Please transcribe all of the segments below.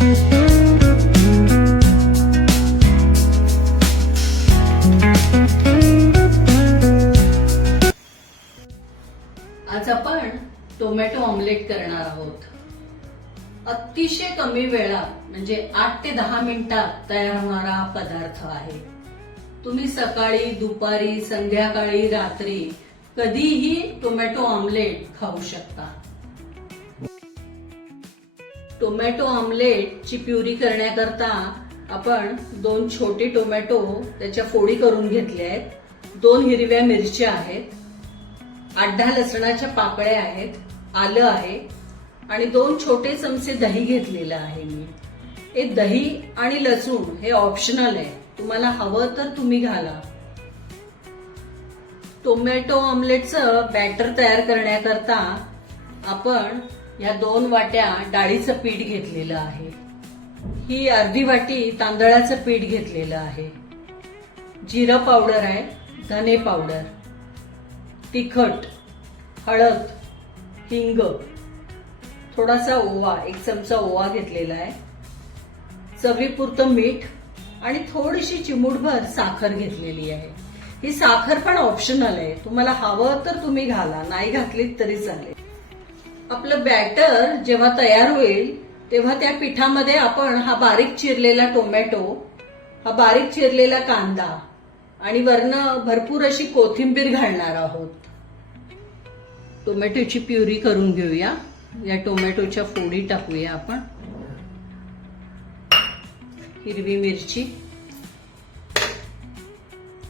आज आपण tomato omelette करणार आहोत. अतिशय कमी वेळात म्हणजे आठ ते दहा मिनिटात तयार होणारा हा पदार्थ आहे. तुम्ही सकाळी दुपारी संध्याकाळी रात्री कधीही टोमॅटो ऑमलेट खाऊ शकता. टोमॅटो ऑमलेटची प्युरी करण्याकरता आपण दोन छोटे टोमॅटो त्याच्या फोडी करून घेतल्या आहेत. दोन हिरव्या मिरच्या आहेत. आठ दहा लसणाच्या पाकळ्या आहेत. आलं आहे. आणि दोन छोटे चमचे दही घेतलेलं आहे मी. हे दही आणि लसूण हे ऑप्शनल आहे. तुम्हाला हवं तर तुम्ही घाला. टोमॅटो ऑमलेटचं बॅटर तयार करण्याकरता आपण या दोन वाट्या डाळीचं पीठ घेतलेलं आहे. ही अर्धी वाटी तांदळाचं पीठ घेतलेलं आहे. जिरं पावडर आहे धने पावडर तिखट हळद हिंग थोडासा ओवा एक चमचा ओवा घेतलेला आहे. चवीपुरतं मीठ आणि थोडीशी चिमूटभर साखर घेतलेली आहे. ही साखर पण ऑप्शनल आहे. तुम्हाला हवं तर तुम्ही घाला नाही घातलीत तरी चालेल. आपलं बॅटर जेव्हा तयार होईल तेव्हा त्या पिठामध्ये आपण हा बारीक चिरलेला टोमॅटो हा बारीक चिरलेला कांदा आणि वरनं भरपूर अशी कोथिंबीर घालणार आहोत. टोमॅटोची प्युरी करून घेऊया. या टोमॅटोच्या फोडी टाकूया आपण. हिरवी मिरची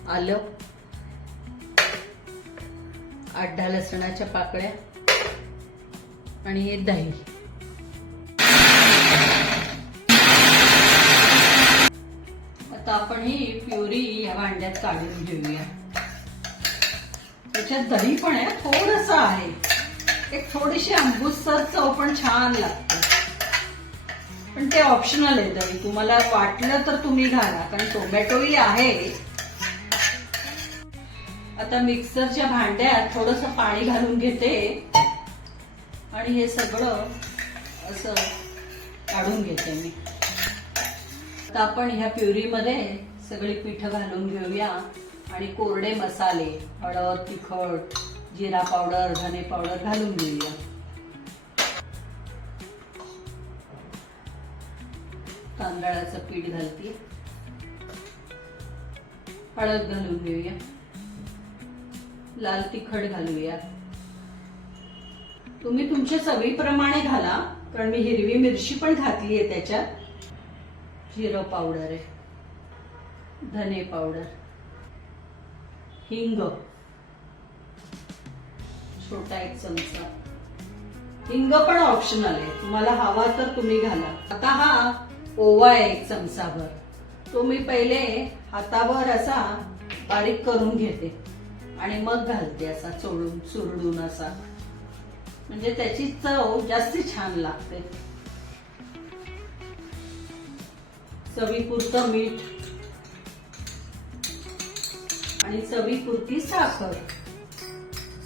आलं आठ लसणाच्या पाकळ्या आणि हे दही. आता आपण ही प्युरी या भांड्यात काढून घेऊया. त्याच्यात दही पण आहे थोडस आहे. एक थोडीशी आंबूसर चव पण छान लागते. पण ते ऑप्शनल आहे दही. तुम्हाला वाटलं तर तुम्ही घाला कारण टोमॅटोही आहे. आता मिक्सरच्या भांड्यात थोडस पाणी घालून घेते. आणि हे सगळं असं काढून घेते मी. आता आपण ह्या प्युरीमध्ये सगळी पीठ घालून घेऊया. आणि कोरडे मसाले हळद तिखट जिरा पावडर धने पावडर घालून घेऊया. तांदळाचं पीठ घालते. हळद घालून घेऊया. लाल तिखट घालूया. तुम्ही तुमच्या चवीप्रमाणे घाला कारण मी हिरवी मिरची पण घातली आहे त्याच्यात. जिरं पावडर आहे. धने पावडर. हिंग. छोटा एक चमचा. हिंग पण ऑप्शनल आहे. तुम्हाला हवा तर तुम्ही घाला. आता हा ओवा आहे एक चमचाभर. तो मी पहिले हातावर असा बारीक करून घेते. आणि मग घालते असा चोळून चुरडून असा. म्हणजे त्याची चव जास्ती छान लागते. चवीपुरतं मीठ आणि चवीपुरती साखर.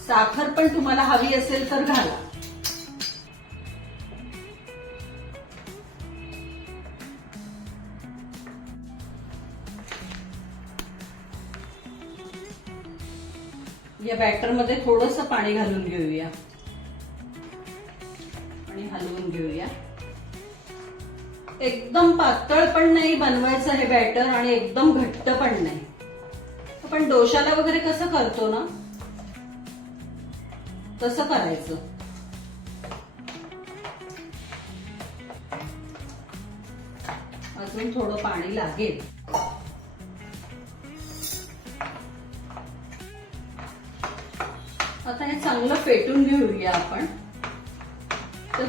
साखर पण तुम्हाला हवी असेल तर घाला. या बॅटरमध्ये थोडस पाणी घालून घेऊया. आणि हलवून घेऊया. एकदम पातळ पण नाही बनवायचं हे बॅटर आणि एकदम घट्ट पण नाही. आपण डोशाला वगैरे कसं करतो ना? तसं करायचं. अजून थोडं पाणी लागेल. आता हे चांगलं फेटून घेऊया आपण.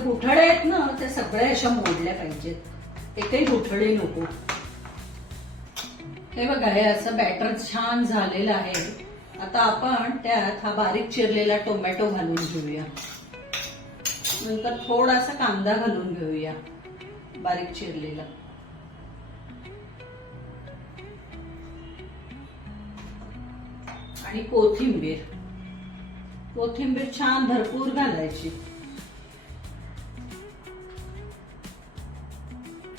तर आहेत ना त्या सगळ्या अशा मोडल्या पाहिजेत. एकही गुठळी नको. हे बघा हे असं बॅटर छान झालेलं आहे. आता आपण त्यात हा बारीक चिरलेला टोमॅटो घालून घेऊया. नंतर थोडासा कांदा घालून घेऊया बारीक चिरलेला. आणि कोथिंबीर. कोथिंबीर छान भरपूर घालायची.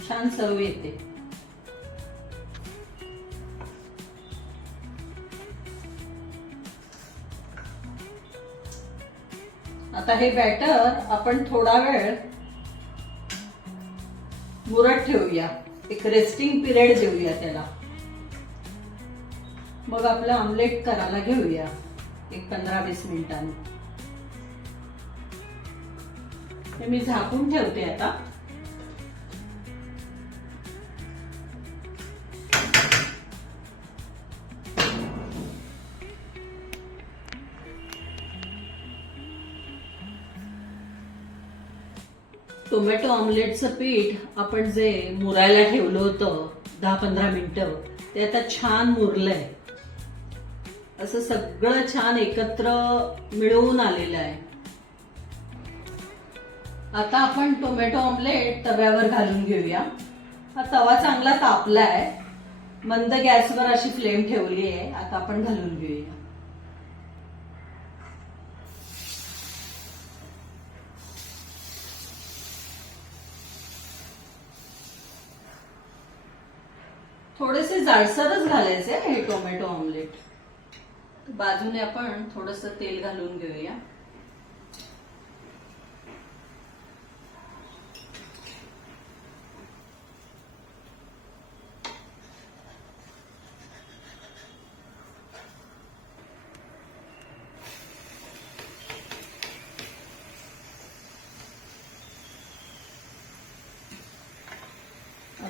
छान चव येते. आता हे बॅटर आपण थोडा वेळ मुरत ठेवूया. एक रेस्टिंग पिरियड देऊया त्याला. मग आपलं आमलेट करायला घेऊया. एक पंधरा वीस मिनिटांनी. मी झाकून ठेवते आता. टोमॅटो ऑमलेटचं पीठ आपण जे मुरायला ठेवलं होतं दहा पंधरा मिनिटं ते आता छान मुरलंय. असं सगळं छान एकत्र मिळवून आलेलं आहे. आता आपण टोमॅटो ऑमलेट तव्यावर घालून घेऊया. हा तवा चांगला तापलाय. मंद गॅसवर अशी फ्लेम ठेवली आहे आता आपण घालून घेऊया. थोडेसे जाडसरच घालायचे हे टोमॅटो ऑमलेट बाजूने आपण थोडस तेल घालून घेऊया.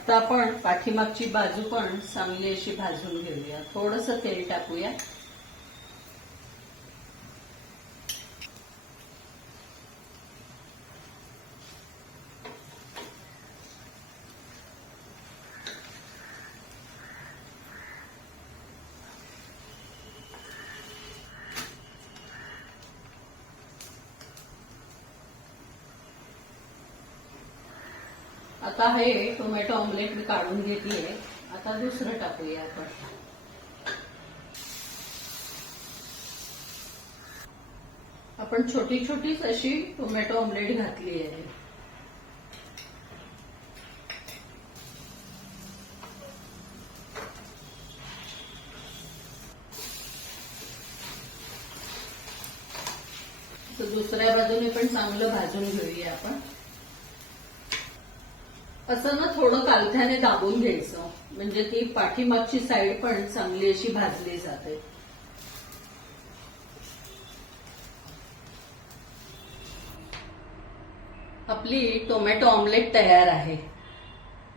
आता आपण पाठीमागची बाजू पण चांगली अशी भाजून घेऊया. थोडस तेल टाकूया. आता हे टोमॅटो ऑमलेट मी काढून घेतलीये आता दुसरं टाकूया आपण. आपण छोटी छोटीच अशी टोमॅटो ऑमलेट घातली आहे. तर दुसऱ्या बाजूने पण चांगलं भाजून घेऊया आपण. असं ना थोडं कालथ्याने दाबून घ्यायचं. म्हणजे ती पाठीमागची साईड पण चांगली अशी भाजली जाते. आपली टोमॅटो ऑमलेट तयार आहे.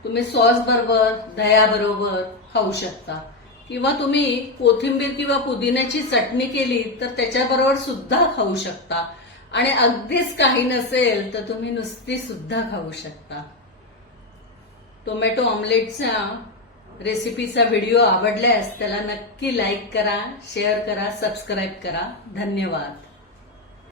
तुम्ही सॉस बरोबर दह्याबरोबर खाऊ शकता. किंवा तुम्ही कोथिंबीर किंवा पुदिन्याची चटणी केली तर त्याच्याबरोबर सुद्धा खाऊ शकता. आणि अगदीच काही नसेल तर तुम्ही नुसती सुद्धा खाऊ शकता. टोमॅटो ऑमलेटचा रेसिपीचा व्हिडिओ आवडल्यास त्याला नक्की लाईक करा शेअर करा सबस्क्राईब करा. धन्यवाद.